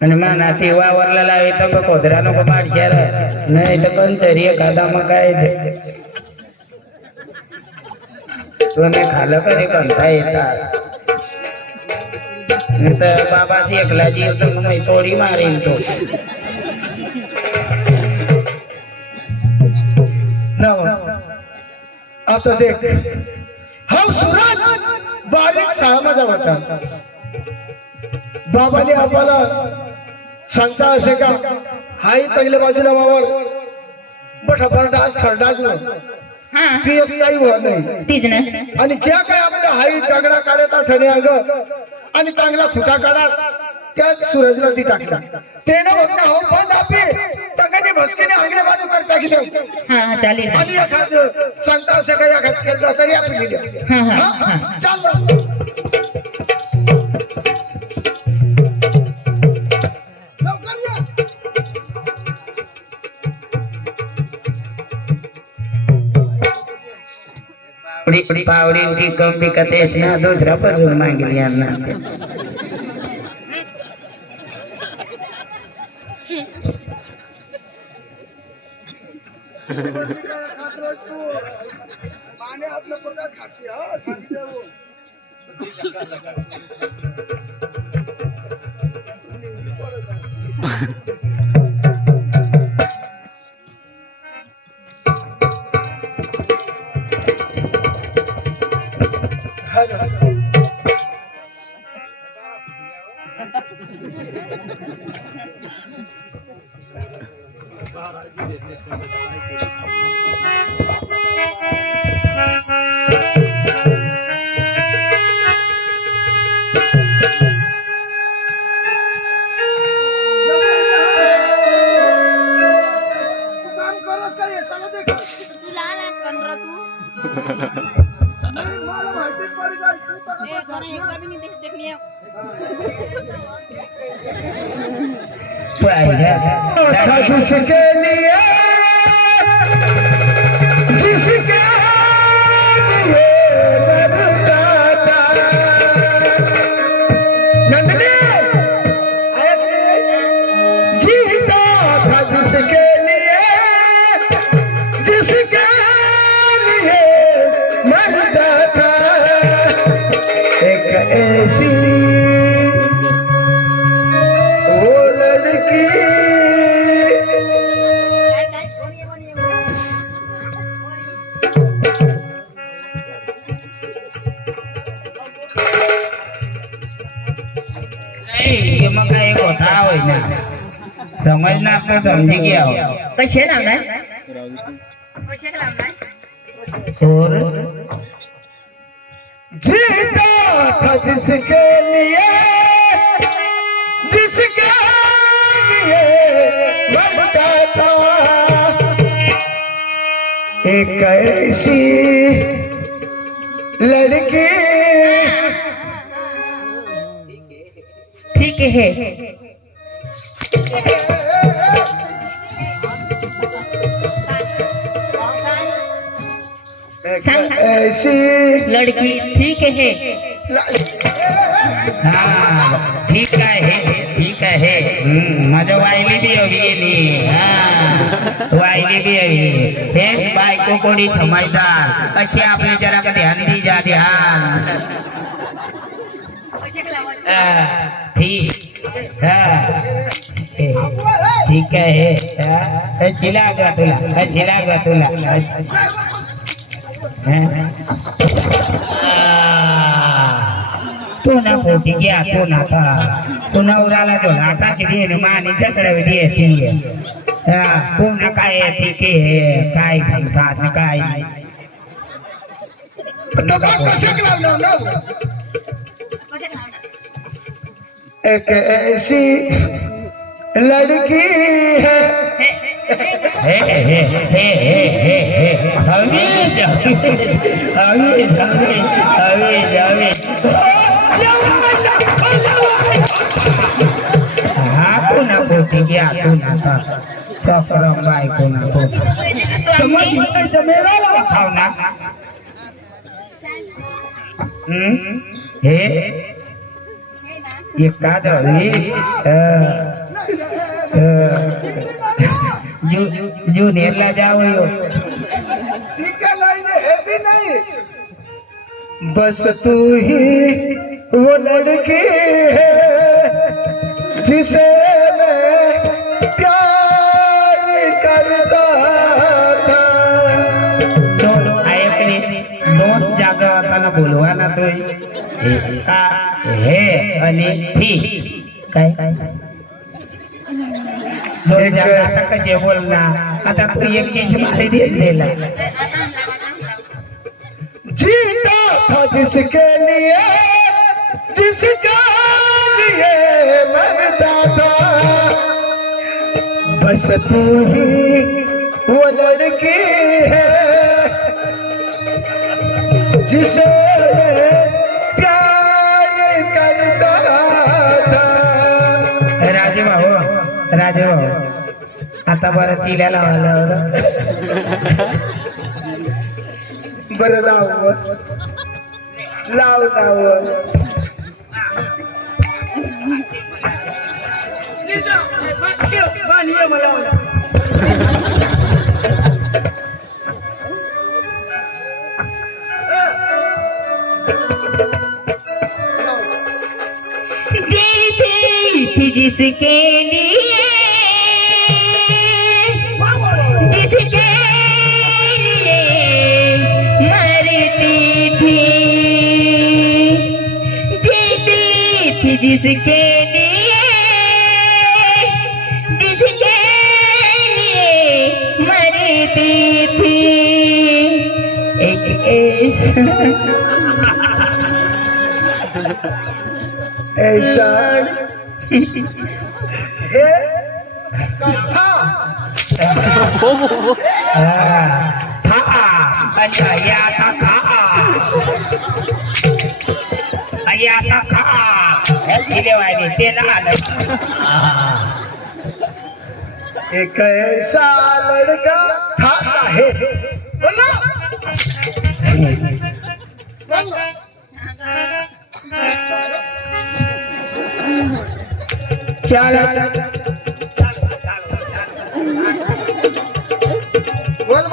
आणि मनाती वावरला लावे तर कोदरा नको पाडशार नाही तर कंचरी एखादा मग काय तुम्ही खाल्लं कधी कंठा येतास तर बाबाची एकला जीव तर मी तोडी मारेन तो आता देख हा सूरज बारीक सामाजा होता बाबाने आम्हाला सांगता असे का हाही पहिल्या बाजूला वावर बटाफरडास खरडास ती एक काही होत नाही तीच ना आणि ज्या काय आपल्या हाई दगडा काढता ठणे अग आणि चांगला खुटा काढा त्या सूरजला ती टाकला ते ना बघ हो पण आपे तगने भस्कीने आगल्या बाजू कर टाकी देऊ हा चालेल आणि एखाद सांगता असं काही एखाद केलं तरी आपण लिहिलं हा हा हा चाललं पावडी उठी कमी कथेस ना दुसरा पासून मागली यांना जिसके लिए जिसके लिए नंदनी जीता था जिसके लिए मरता था एक ऐसी वो लड़की मग काय होता होय ना समज ना आपलं समजी घ्या कसे लावणार और जीता था जिसके लिए मरता था एक ऐसी लड़की ठीक है सांग ऐसी लड़की ठीक है हा ठीक आहे माझं वायली बी हवी गेली हा वायली बी हवी हे बायको कोणी समजदार अशी आपली जरा का ध्यान दी जा ध्यान ठीक आहे चिला ग तुला तू ना पोटी घ्या तू ना तू नवराला तो आता किती मानी चकडे दिये तू ना काय ठीक आहे काय सांगतास काय एक ऐसी लड़की है तू ना पोटी घ्या तू ना सफरम बायको ना पोटी मेरा खाऊ ना हे एखाद ज्युनियरला जावं ठीक है लाइन है भी नहीं बस तू ही वो लड़की है जिसे मैं प्यार करता था दोन जागा होताना बोलवाना तो का हे आणि थी काय दोन जागा आता कसे बोलणार आता तू एकटीच मारी दिला जीता था जिसके लिए मरता था बस तू ही वो लड़की है जिसे प्यार करता था राजू आता बरं तिला लावलं बरं लाव जिसके लिए मरती थी जीती थी जिसके लिए मरती थी ऐसा हे कथा अच्छा या आता खा जिलेवायने ते आलं एक ऐसा लड़का था है बोला चल बोल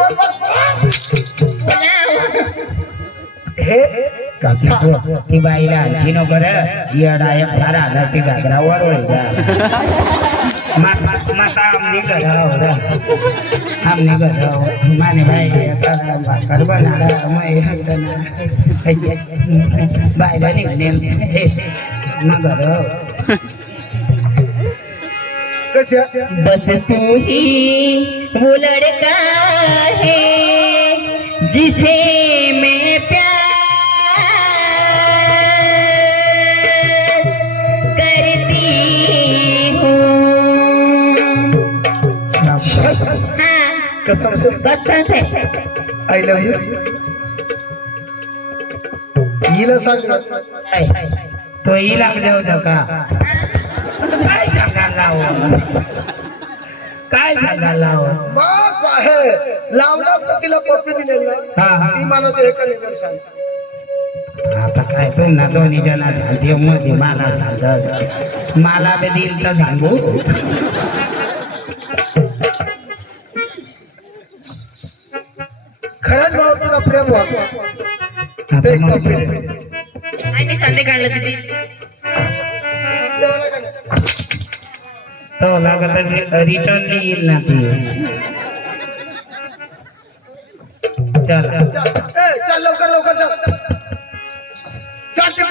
हे कथा ती बाईला चिनो कर येडा एक सारा आला ती घागरावर होता माता आमने घर माने भाई भाकर बनाला बायला निघणे मगर कशा बस तू ही वो लड़का है जिसे मैं प्यार करती हूँ हाँ कसम से कसम से आई लव यू हिला सांग तो ही लाग जाऊ का काय सांगायला बस आहे लावणार तर तिला पप्पी दिलेली ती मला ते कलेवर सांग आता काय तू ना दोन्ही जण सांगते मध्ये मला सांगत मला बी दिल तर सांगू खरंच भाऊ तुला प्रेम आता ते मग पप्पी दे आणि संधी काढलं तिथे तो लागत रिटर्न येईल ना ती चल चल लवकर चल चालते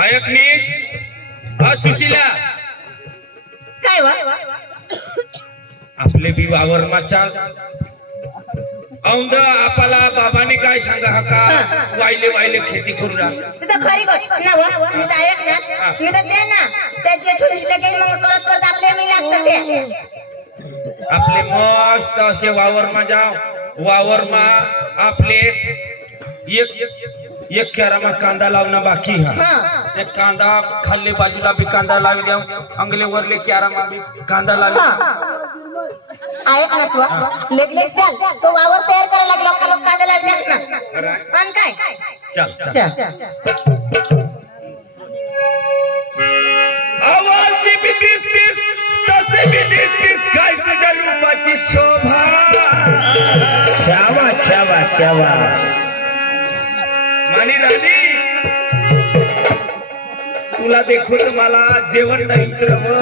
ऐकलीस सुशीला काय वा आपले बी वावरमा चाल औंद आपला बाबाने काय सांगा हका वायले खेती करू राहिला. तिथं खरी गोष्ट ना व मी तर ऐक ना मी तर ते ना त्या जेठूला काही मग करत आपले मी लागतं ते आपले मस्त असे वावरमा जाव वावरमा आपले एक एक कॅरामा कांदा लावणं बाकी हा हा एक कांदा खाल्ले बाजूला बी कांदा लावी द्या अंगले वरले कॅरामा बी कांदा लावी ऐक ना तू लेट लेट चाल तो वावर तयार करायला लागला का लोक कांदा लागले ना अरे, आणि काय चल चल आवाज बी दिसतीस तसे बी दिसतीस काय तुझ्या रूपाची शोभा शाबास शाबास शाबास मानी राणी तुला देखून मला जेवण नाही उतरवं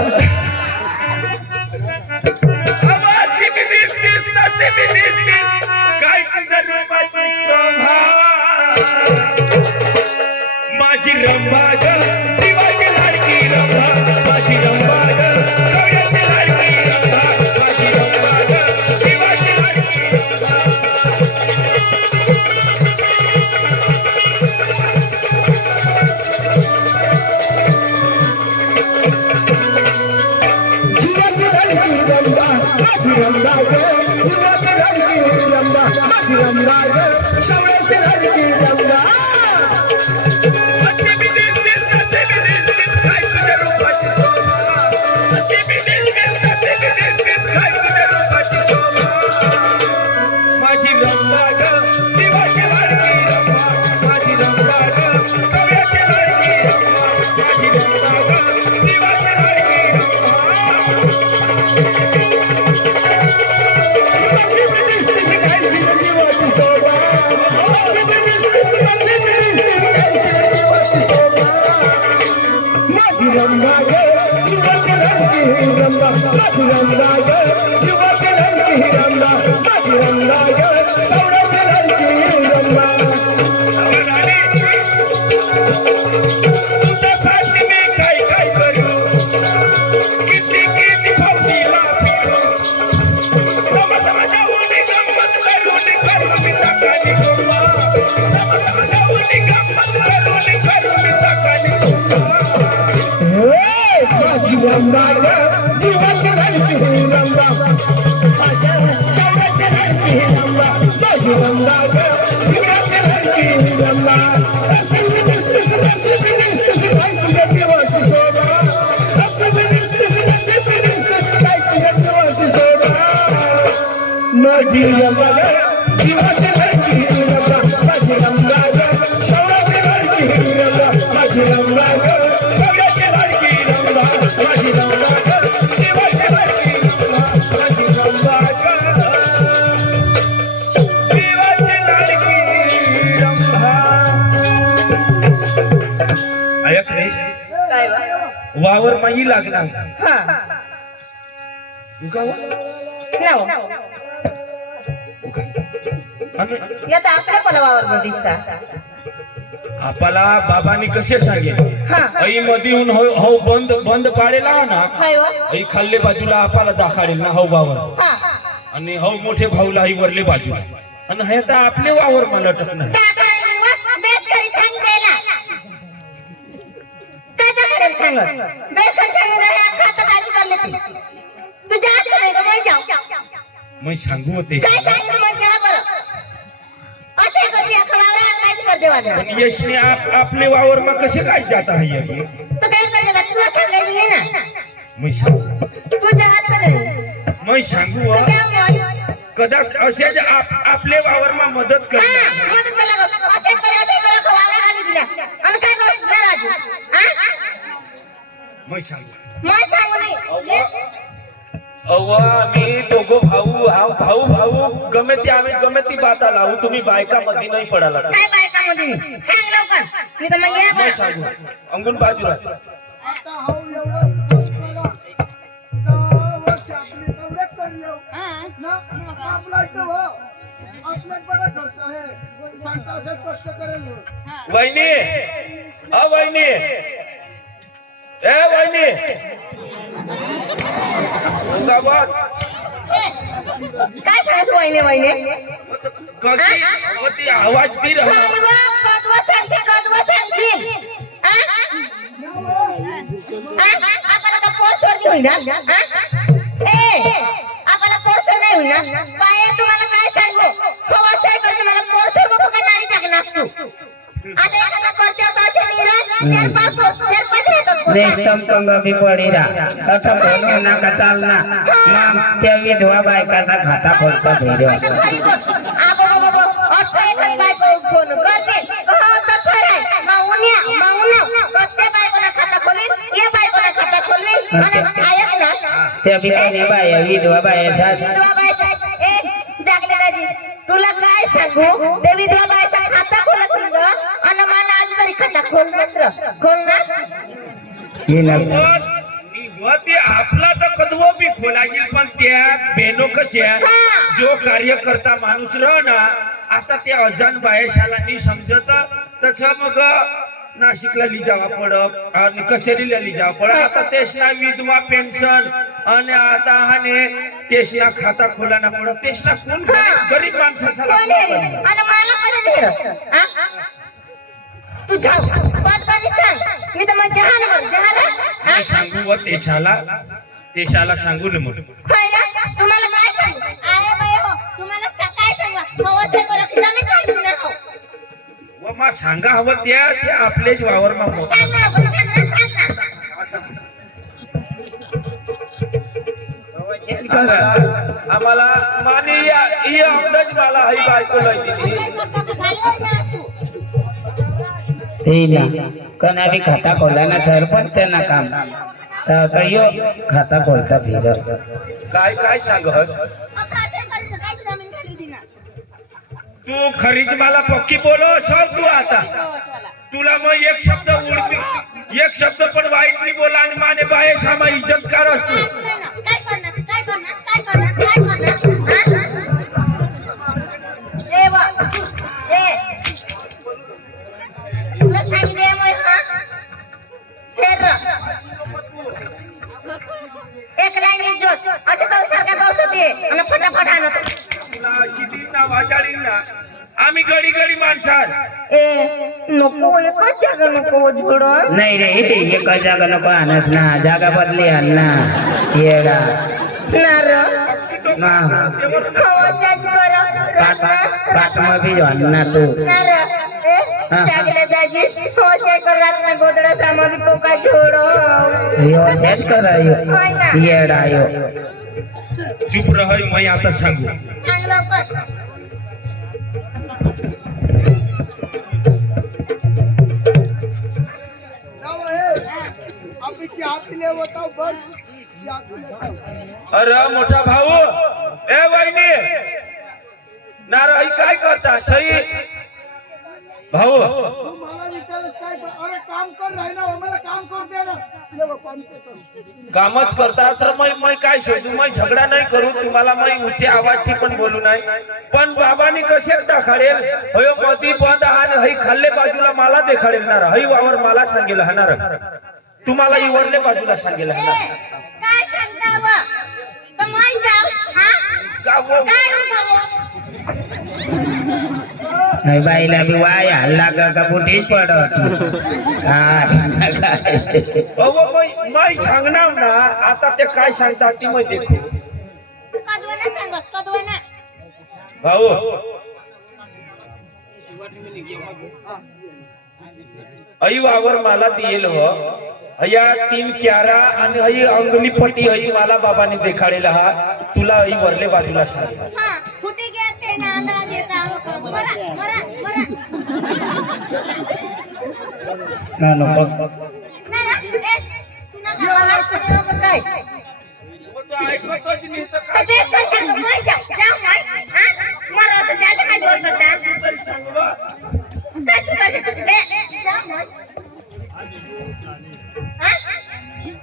आवाज बी दिसतीस तसे बी दिसतीस काय तुझ्या रूपाची शोभा माझी रंभा ग शिवाची लाडकी रंभा माझी रंभा ग कवड्याची लाडकी रंभा माझी रंभा ग शिवाची लाडकी रंभा काय वा वावर माही लागणार हा नाव आणि यात आपल्या पलवावर दिसता आपला बाबांनी कसे सांगेल हा आई मध्ये येऊन हो बंद बंद पाडेला ना हाय वा आई खाल्ले बाजूला आपला दाखाडेल ना हो वावर हा आणि हो मोठे भाऊला आई वरले बाजूला आणि हे तर आपले वावर मला टकणार दाखवायला वा, बेस करी सांगते ना काय दाखवायला सांग बेस करी सांगते ना खाता भाजी करले तू जास्त नाही का मग जाऊ मग सांगू होते काय सांगितलं मग जा बरं असे करते अखबारा काय करते वाटलं पण यशने आपले वावर मग कसे काय जात आहे तर काय करते तुला सांगायचं नाही ना मग सांगू तू जास्त नाही मग सांगू तू हं. जा मग कदाच असे आपले वावर मग मदत कर मदत मला असे करा खवारा आणि दिल्या आणि काय करू ना राजू हा मग सांगू मग सांगू नाही अव्वा मी दोघो भाऊ हा भाऊ भाऊ गमे ती आम्ही गमे ती बाता लावू तुम्ही बायका मध्ये नाही पडाला काय बायकामध्ये सांग लवकर मी तर मग ये मग सांगू अंगून बाजूला वहिनी वहिनी ए वहिनी जिंदाबाद काय सांगायचं वहिने वहिने कधी वती आवाज दी रहा कदवा सांगशील आपल्याला का पोस्टवरती होईना आपल्याला पोस्टर नाही होईना बाया तुम्हाला काय सांगू खवा साय करतो मला पोस्टर बघू का नारी टाकणार तू आता एखादा करते असे नीरज चार पाच येतात रेशम पंग बी पडी रा अठ बोलू नका चालना मग त्या विधवा बायकाचा खाता खोलता धीरे त्या बिचारी बाया विधवा बाया तुला काय सांगू ते विधवा बायचा खाता खोलत तुझं आणि मला आज तरी खाता खोलनास ते आपला तर कदवो बी खोलागील पण त्या बेनो कशा जो कार्यकर्ता माणूस रह ना आता ते अजान बायशाला नाही समजत तसं मग नाशिकला लिजावा पडत आणि कचेरीला लिजावा पडत आता तेसना विधवा पेन्शन आणि आता हाने तेसना खाता खोलाना पडत तेसना कोण गरीब माणसाला आणि मला कधी धीर तू जाऊ पटकन सांग मी तर मग जहाला सांगू व तेशाला सांगू न म्हणून तुम्हाला काय सांगू आहे बाई हो तुम्हाला काय सांगू मवसे करो की जमीन काय तुला हो व मा सांगा हवं त्या आपलेच वावर मा सांग ना आपण सांग ना आम्हाला माने ही अंदाज मला हई बायको कना बी खाता खोला ना सरपंच त्यांना काम तर यो खाता खोलता फिर काय काय सांगस तू खरीच मला पक्की बोलो सब तू आता तुला मग एक शब्द पण वाईट नाही बोला आणि माने बाहे सामा इज्जत करस तू काय करणार ए वा तुला सांगितले मग एक लाईन जोश असं तो सारखा दोष होते आणि फटाफट आणत तुला अशी ती ना वाजाळी ना आम्ही गडी गडी माणसात ए नको एकच जागा नको झोडून नाही रे इथे एका जागा नको आणस ना जागा बदली आण ना येडा नार पाठ भी आण ना तू नार जागले दाजी होशे कर रात में गोदड़ा सामग्री पोका छोड़ो यो सेट करायो येडा यो चुप रह मैं आता सांगू सांग लवकर अरे मोठा भाऊ ए वहिनी नाराई काय करता सही भाऊ कामच करता सर मैं काय शोधू मैं झगडा नाही करू तुम्हाला मैं ऊंचे आवाज पण बोलू नाही पण बाबांनी कसे दाखडेल होय मधी बंद आणि हई खाल्ले बाजूला मला देखाडेल ना हई वावर मला सांगेल हाणार तुम्हाला इवरले बाजूला सांगेल हाणार काय सांगता व तर मैं जाऊ हा काय होता नाही बाईला बी वाय हल्ला का बुटीच पडत मैं सांगणार ना आता ते काय सांगतात ती मैं देखू कदवना सांगस कदवना भाऊ आई वावर मला दिल हो हया 3 क्यारा आणि हई अंगली पट्टी हई मला बाबाने देखाडेला हा तुला आई वरले बाजूला सांग हा फुटी गया ते ना अंदर देता मरा मरा मरा ना नको ना ए तू ना गावाला सगळं काय तो ऐकतच नाही तर तर बेस काय सांग मैं जाऊ नाही हा मरा तर जायचं काय बोल करता काय सांगू बा काय तू काय ए जाऊ नाही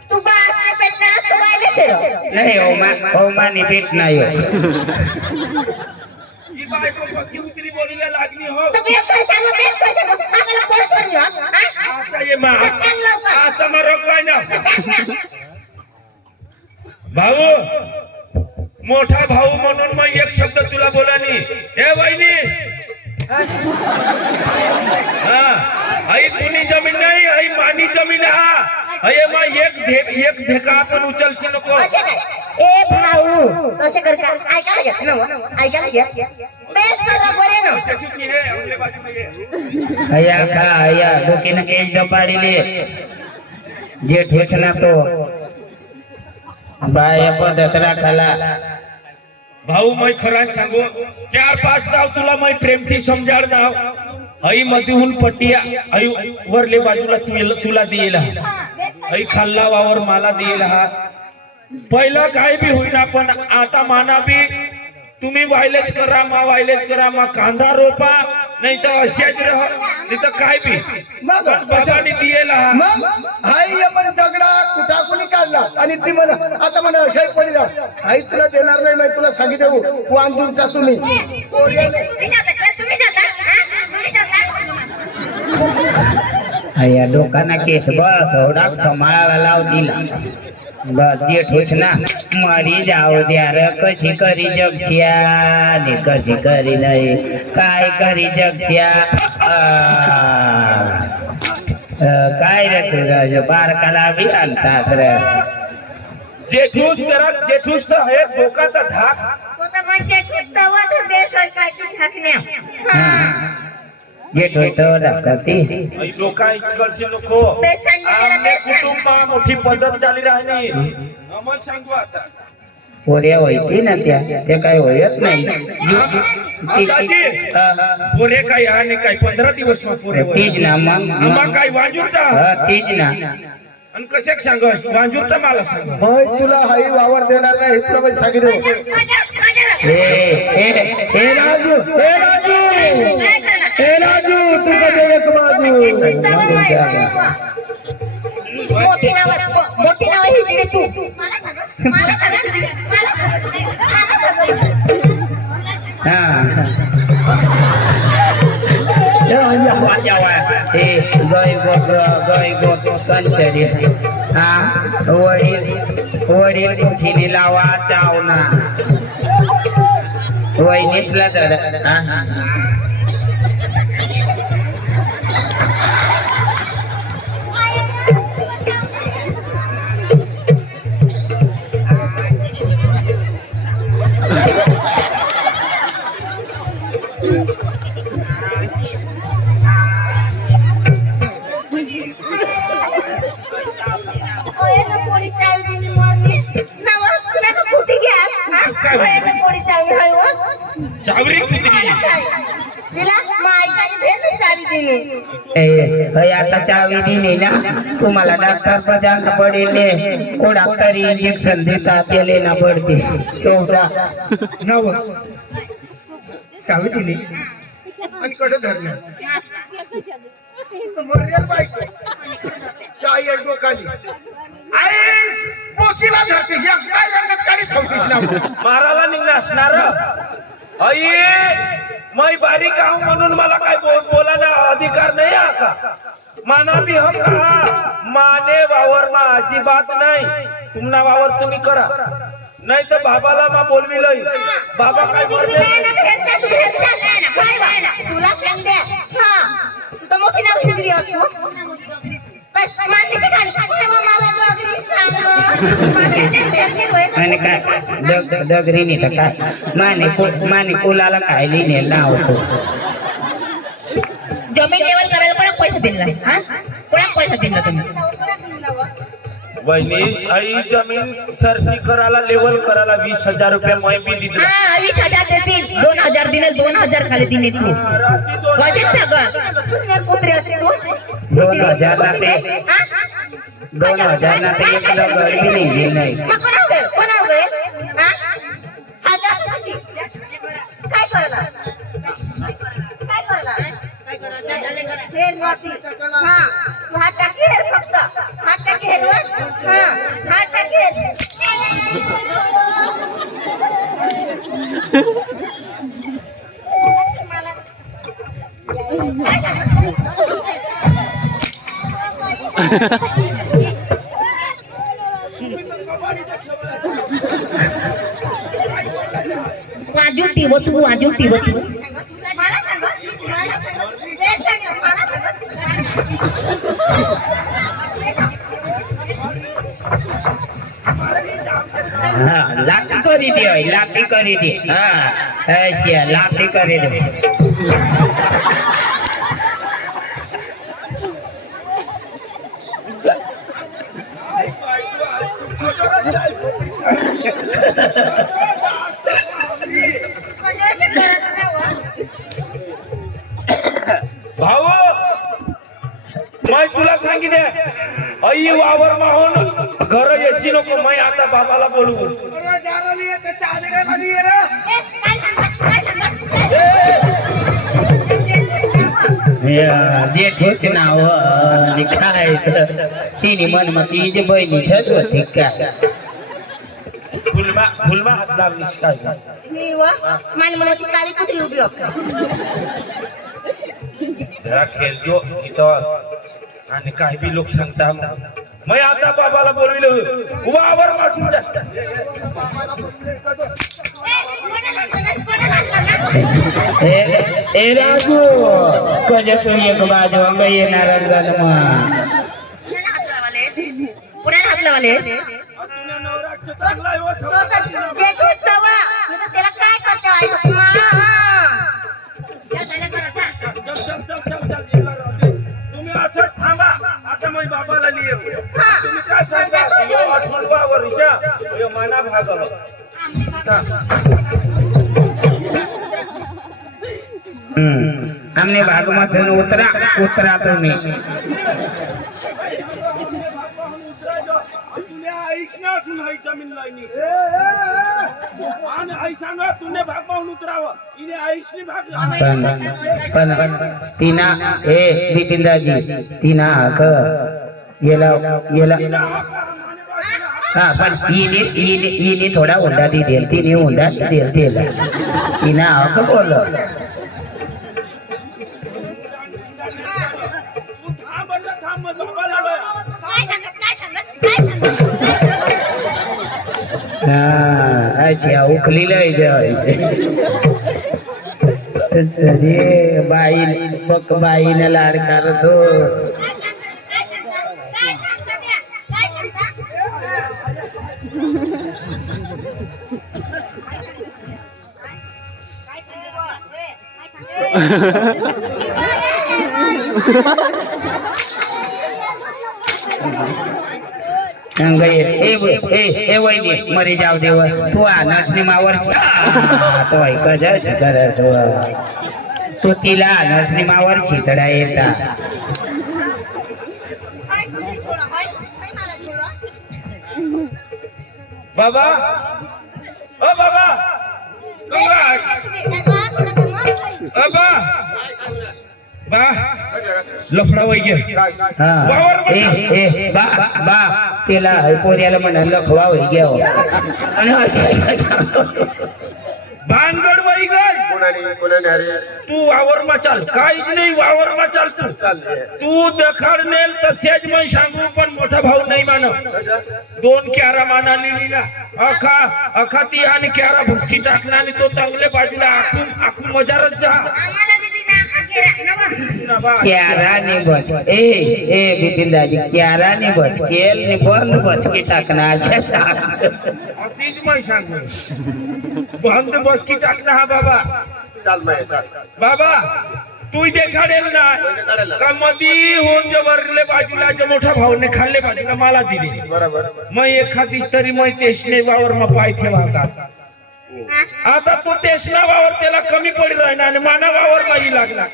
तू बास में पेटना तो बायले तेरो नाही ओमा नि भेट नाही ही बायको पक्की उतरी बोलीला लागली हो तो बेस काय सांग आपल्याला फोन कर हा आता ये मा आता मा रोकवाय ना भाऊ मोठा भाऊ म्हणून मग एक शब्द तुला बोलानी ए वहिनी हा आई तुनी जमीन नाही आई मानी जमीन हा अये मा एक ढेका आपण उचलशी नको असे काय ए भाऊ असे कर का ऐकायला घ्या ना ऐकायला घ्या बेस करा बरे ना चचूची हे आपल्या बाजूला ये. अया खा अया डोकीनं केस दपारीले जेठ ना तो बाया पद्धत राखाला भाऊ मै खरान सांगू 4-5 गाव तुला मै प्रेमથી समजाड जाव आई मधून पट्टिया आई वरले बाजूला तुला देईल आई खाल्ला वावर मला देईल हा पहिला काय बी होईना पण आता माना बी तुम्ही वायलेज करा मा कांदा रोपा नाही तर अशाच रह नाही तर काय बी मग बसाडी देईल हा मग आई आपण दगडा कुठा कोणी काढला आणि ती म्हणा आता म्हणा अशाही पडी राहा आई तुला देणार नाही मी तुला सांगितलं वांजून टाकू मी तुम्ही जाता का? तुम्ही जाता हा? तुम्ही जाता अया डोकाना केस बस एवढा समाळाला लाव दिला बस जेठ ना मरी जाऊ द्या रे कशी करी जगच्या ने कशी करी नाही काय करी जगच्या काय रे सूरज बारकाला बी आणतास रे जेठूस तर हे डोकाचा धाक कोणता म्हणजे ठेवता बेस काय की झाकण्या हा जेठ होतो राखती आई लोका इकडचे नको आमने कुटुंबा मोठी पद्धत चाली राहिली अमल सांगू आता पोऱ्या होती ना त्या काय होत नाही पोरे काय आणि काय 15 दिवस मग पोरे तीच ना आम्हा काय वांजूरता तीच ना आणि कशाक सांग वांजूरता मला सांग होय तुला आई वावर देणार नाही हे तुला मी सांगितलं हे राजू तू कधी एक मोठी नाव ही म्हणजे तू मला हे गाय गोट संचरी वडील तुझी लावा चावना वहिनीचला तर पोळी चावी दिली मोरली नवा तुला का फुटी घ्या हा पोळी चावी हाय व चावरी कुत्री तिला मायकाने भेट चावी दिली आता चावी दिली ना तुम्हाला डॉक्टर पदांक पडेल को डॉक्टर इंजेक्शन देता त्याले ना पडते 14 नव चावी दिली आणि कडे धरलं मरेल बायको चाय एक डोकाली आई पोचीला धरते या काय रंगात काढी ठेवतीस ना मारायला निघणार असणार आई मै बारीक आहो म्हणून मला काय बोलायला अधिकार नाही आता माना भी हम कहा माने वावर मा अजिबात नाही तुमना वावर तुम्ही करा नाही तर बाबाला मा बोलवी लई बाबा काय बोलते तुला सांग द्या हा तू तर मोठी नाव हिजरी असतो मानली ठिकाणी मला डोगरी आणि काय डगरीने तर काय माने कुलाला काय लिहिले नाव जमीन लेवल करायला कोणाक पैसा दिला हा कोणाक पैसा दिला तुम्ही वहिनीश आई जमीन सरसी करायला लेवल करायला 20,000 रुपये मै बी दिले हा 20,000 देतील 2,000 दिले 2,000 खाली दिले तू रात्री 2 वजन सगळं कुत्रे असते तू 2000 ना ते 2000 ना ते एक डगर बी नाही दिलंय मग कोणाव गए हा साजा साठी काय करणार काय करणार हेर माती हा तू हात टाकी हेर फक्त हात टाकी हेर हा हात टाकी वाजू पिव तू वाजू पिव तू मला सांग ते सांग मला सांग હા લાપી કરી દે હોય, લાપી કરી દે. હા અચ્છા લાપી કરી દે. भाऊ मैं तुला सांगितले आई वावर माहून घर येशी नको. मैं आता बाबाला बोलू. जेठेच नाव आणि काय तिने मनमा ती जे बहिणीच होती काय. फुलमा फुलमा हात लावलीस काय. मी वा मान म्हणती काली कुत्री उभी होती. जरा खेळजो इथं आणि काही बी लोक सांगता मैं आता बाबाला बोलविलं वावर मासून जास्त. ए राजू कजे तू एक बाजू अंग येणार रंगनमा पुढे हात लावले. जेठूच तवा मी तर त्याला काय करते आई मा. चल चल चल चल चल चल तुम्ही आता थांबा. आता मैं बाबाला लिहिऊ. तुम्ही काय सांगता आठवण वावर ईशा माना भागव. हमने भागमा से उतरा उतरा तुम्ही. जमीन लाईनी आणि आई सांगा तुने भाग पाहून उतरावं. इने आईशनी भाग पण तिना ए बिपिनदाजी तिना येला येला हा पण इने थोडा हुंडा दी देल. तिने हुंडा देल दिला. तिना हक बोल. थांब बाबाला काय सांगत काय सांगत काय सांगत. हा अच्छा उखली लय रे बाई बक बाईने लाड करतो. काय सांगता त्या काय सांगता. ए वैदी मरी जाऊ देव तू नसनी मावर तो ऐकच करत तू तिला नसनी मावर शितडा येता. हाय कुत्री छोडा हाय हाय मला छोडा. बाबा ओ बाबा काय तुम्ही काय बा सोडा तर मार खाई. ओ बा बा लफडा वैगे हा ए बा बा तिला पोऱ्याला म्हणा लखवा होई घ्याव. भानगड वही गय तू वावर मा चाल. काहीच नाही वावर मा चाल. तू दखाड नेल तर सेज मैं सांगू पण मोठा भाऊ नाही मान. 2 क्यारा मानाली ना अखा ती आणि क्यारा भुसकी टाकला आणि तो चांगले बाजूला आखू मजारच जा. आम्हाला दिदी ना आकेरा नवा. क्यारा ने बस ए बिपिनदाजी क्यारा ने बस केल ने बंद बस की टाकना. तीच मैं सांगू बंद बस की टाकना. हा बाबा बाबा तू देखाडेल ना का मधी होऊन जवरले बाजूला जो मोठा भाऊने खाल्ले बाजूला मला दिले. बरोबर मग एखादी तरी मग तेशने वावर मग पाय ठेवा. आता तो तेशना वावर त्याला कमी पडी राहिला आणि माना वावर पाहिजे लागला.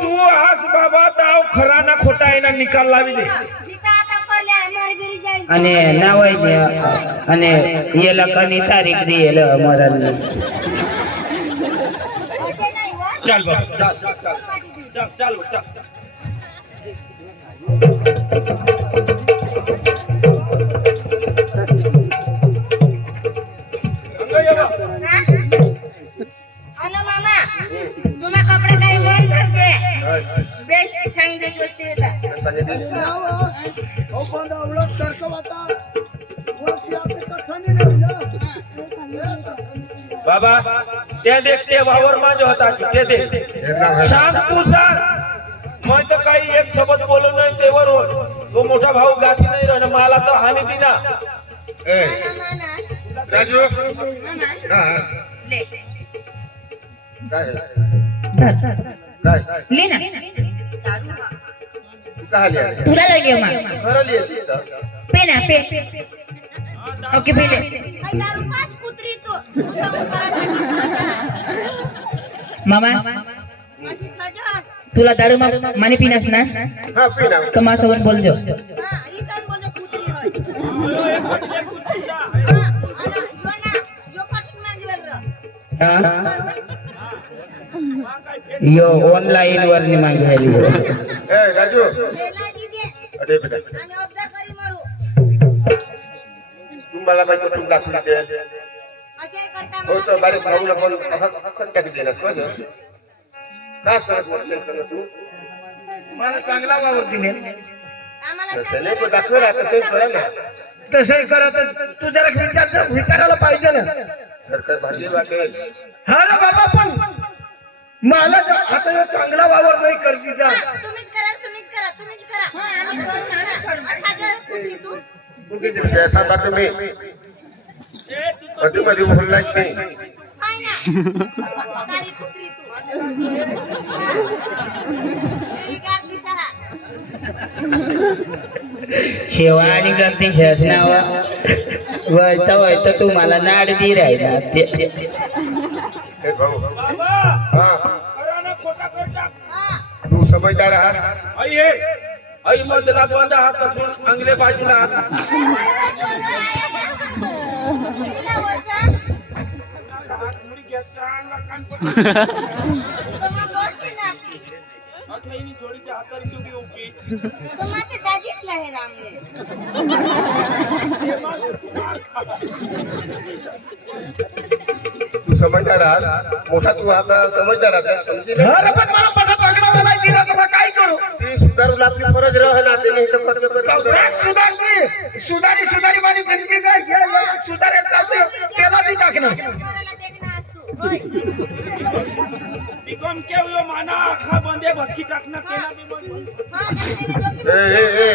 तू आज बाबा दाव खरा ना खोटा आहे ना निकाल लावी दे. जिता आता पडल्या मरगिरी जाईल. અને ના હોય અને એ લખની તારીખ દે મરણ. असे नाही वा. चल बस चल माटी दे. चल चल चल अन मामा तुम्हा कपडे काही वर घालते. बेस्ट सांगते गोष्टी बाबा ते देखते वावर माझे होता ते देख सांग तू सांग. मैं तो काही एक शब्द बोलू नाही तेवर तो मोठा भाऊ गाठी नाही राहिला मला तर हानी दिना माना राजू मामा हा ले काय धर, धर. काय ले ना तू काय लिहिलं? तुला लगे मग खरं लिहिलं. पे ना पे ओके पे ले हाय दारू पाच कुत्री तू सांगू करासाठी मामा अशी सजास तुला दारू माने पिनास ना हा पिना तो माझ्यासोबत बोलजो हा ही सांग बोल कुत्री होय हा आणि यो ना यो कठीण मांगवेल र यो ऑनलाईन वर मागली ए राजू बेला दीदी अरे बेटा आणि अब्दा करी मारू तुम्हाला बाई तुम्ही दाखवून दे असे करता हो मला तर बारीक भाऊला पण हक्कन टाकी देणार कसं कास करत बोलतेस तू मला चांगला वावर दिले आम्हाला तसं नाही तो दाखवेल तसं करा ना तसं करत तू जरा विचारायला पाहिजे ना सरकार भाजी वाटेल हा ना बाबा पण मला आता हे चांगला वावर नाही करते का तुम्हीच करा तुम्हीच करा हा आम्ही करू ना साजा कुत्री तू थांबा तुम्ही मध्ये मध्ये बोललाच नाही हाय ना काळी कुत्री तू ही गार्दी सहा शेवा आणि गर्दी शासनाव वळता तू मला नाड दी राहिला ए भाऊ बाबा हा खरा ना खोटा करता हा तू समजदार आहात आई हे आई मधला बंद हात असून अंगले बाजूला हात तिला वसा मुडी घ्या चांगला कान तुम्हा गोष्टी नाती अठ्ठाईनी जोडीच्या हाताने तुम्ही उभी तुम्हा ते दाजीच नाही रामने तू समजदार आहात मोठा तू आता समजदार आहात समजेल मला पटा पकडा नाही दिला तर काय करू ती सुधारून आपली फरज राहणार ते नाही तर खर्च करतो सुधारी माझी जिंदगी काय सुधारेल केला ती टाकणार करायला टेकना असतो होय निकम के यो माना अख्खा बंदे भस्की टाकना केला बी बंद. हा नाही ए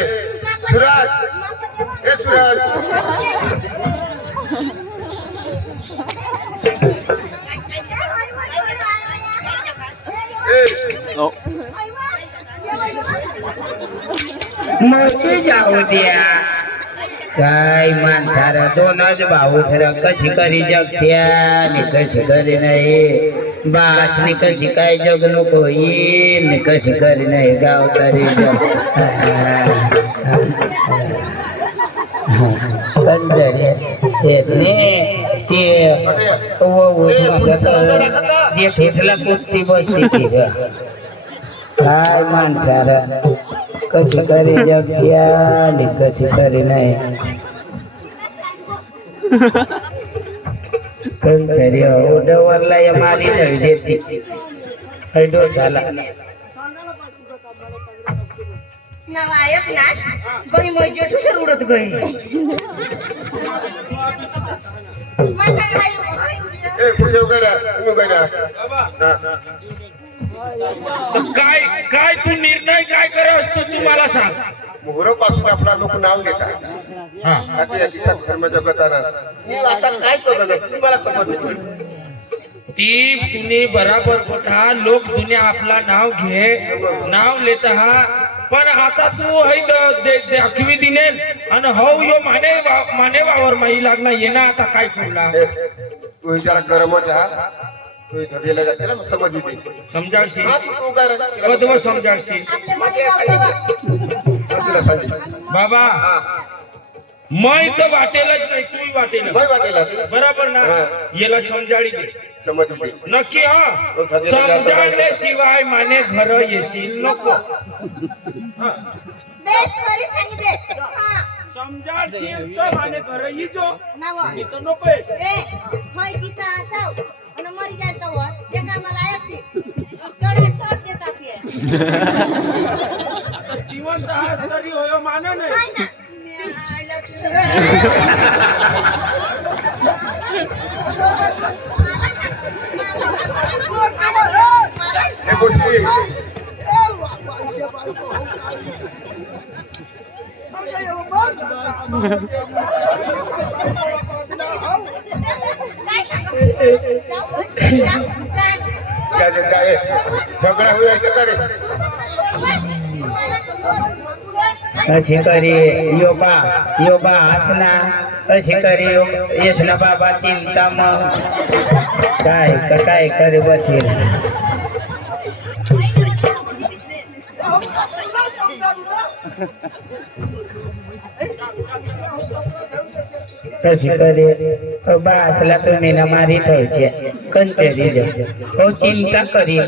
सुराज ए सुराज ए मोठी जाऊ द्या काय माणसार दोनच भाऊ कशी करी जगत्या नि कशी करी नाही बास नि कशी काय जग नको येईल नि कशी करी नाही गाव तरी ते ठेसला कुस्ती बसते ती काय माणसार कशी करी जगत्या नि कशी करी नाही सरी डवरला या मारी धवी देते डोसाला नावायक नाश गई मजे तुझे उडत गई ए कुठे उभे राहा तुम्ही उभे राहा बाबा हा. तर काय तू निर्णय काय करे असतो तू मला सांग मोहरपासून आपला लोक नाव घेतात हा आता या दिवसात धर्म जगताना मी आता काय करणार तुम्हाला खबर नाही ती तुम्ही बराबर होता लोक दुनिया आपला नाव घे नाव लेत हा पण आता तू दाखवी दिने आणि हो यो माने वावर माई लागला ये ना आता काय करला ए, तू ही जरा गरमच आहात तू इथं गेला जाते ना समज होते समजावशी हा तू उभा राहा. तुम्ही समजावशी आपल्या मध्ये गावचं तुला सांगितलं बाबा हा मैं तर वाटेलच नाही तूही वाटेल काय वाटेल बरोबर ना हा. याला समजाडी दे समज होते नक्की हा समजाडल्याशिवाय माने घर येशील नको बेस करी सांगितले हा समजाडशील तर माने घर येजो नाव इथं नको येस. ए होय तिथं आताव आणि मरी जात वर ते काय मला ऐकते चढा चढ देतात हे आता जिवंत आहेस तरी होय माने नाही काय ना हे गोष्टी काय झगडा होईल का रे? अशी करी योबा योबा हसना अशी करी यशना बाबा चिंता मग काय करी बसेल कशी करी बासला तुम्ही ना मारी थोयचे कंचेरी हो चिंता करी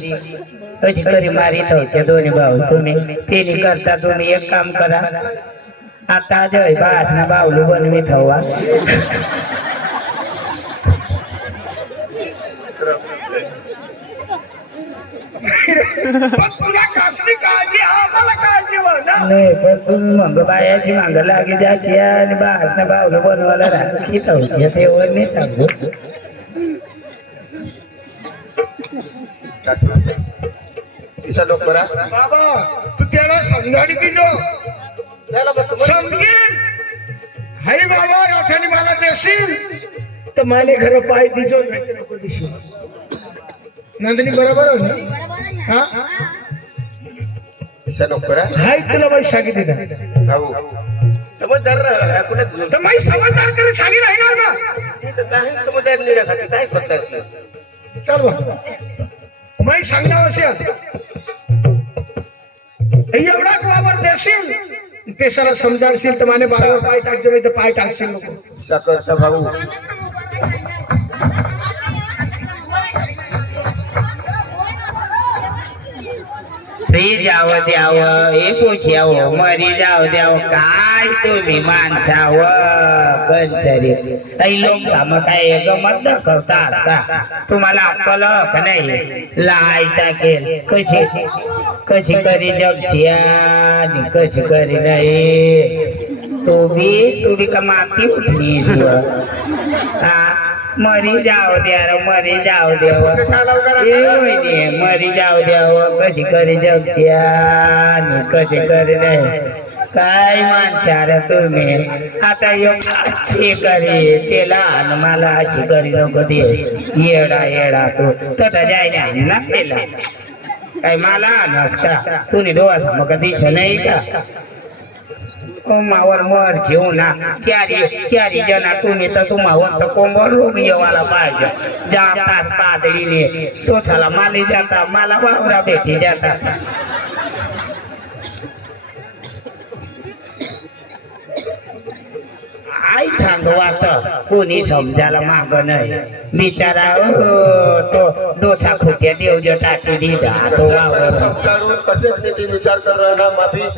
कशी करी मारी थोयचे दोन्ही भाऊ तुम्ही तिने करता तुम्ही एक काम करा आता जय बास ना बावलू बनवीत हवा पण तुला कसली काळजी आम्हाला काळजी ना. नाही पण तुम्ही मग बायाची मांग लागे द्यायची आणि बास ना बावलू बनवायला राखी थोयचे तेवर नाही सांगू तिचा लोक बरा बाबा तू त्याला समजाडी दिलो समजेल हाय बाबा रोठाने मला देशील तर माने घर पाय दिजो नाही नको दिशील नंदिनी बरोबर आहे ना हा तिचा लोक बरा हाय तुला बाई सांगितलं भाऊ समजदार राहा, कुठे तर माई समजदार करे सांगी राहिला ना मी तर काही समजदार नाही राहत, काय करता असलं चल बा माई सांगणार असेल एवढाच वावर देशील पेशाला समजावशील तर माने बाळावर पाय टाकतो नाही तर पाय टाकशील नको साखरचा भाऊ फ्री जावं द्यावं हे पोच्यावं मरी जावं द्यावं काय तुम्ही माणसावं कंचरी काही लोक काम काय गमत दाखवतात का तुम्हाला अक्कल का नाही लाई टाकेल कशी कशी करी जगची आणि कशी करी नाही तुडी का माती उठली हा मरी जाव द्या मरी जाव द्याव मरी जाव द्याव कशी करी जगच्या आणि कशी करी नाही काय माणसार तुम्ही आता अशी करी त्याला आणि मला अशी करी नको दे येडा तू तटा जायला ना केला काय मला नसता तुम्ही डोळा मग दिस नाही का मावर मर घेऊ ना चारी जना तुम्ही तर तुम्हावर तर कोंबड रोग येवाला पाहिजे जातात पातळीने तोचाला माली जाता मला वावरा भेटी जाता आई सांगवात कोणी समजायला माग नाही बिचारा तो डोसा खोक्या देवज टाकी दिला तो वावर कसे विचार कर रहा ना माफी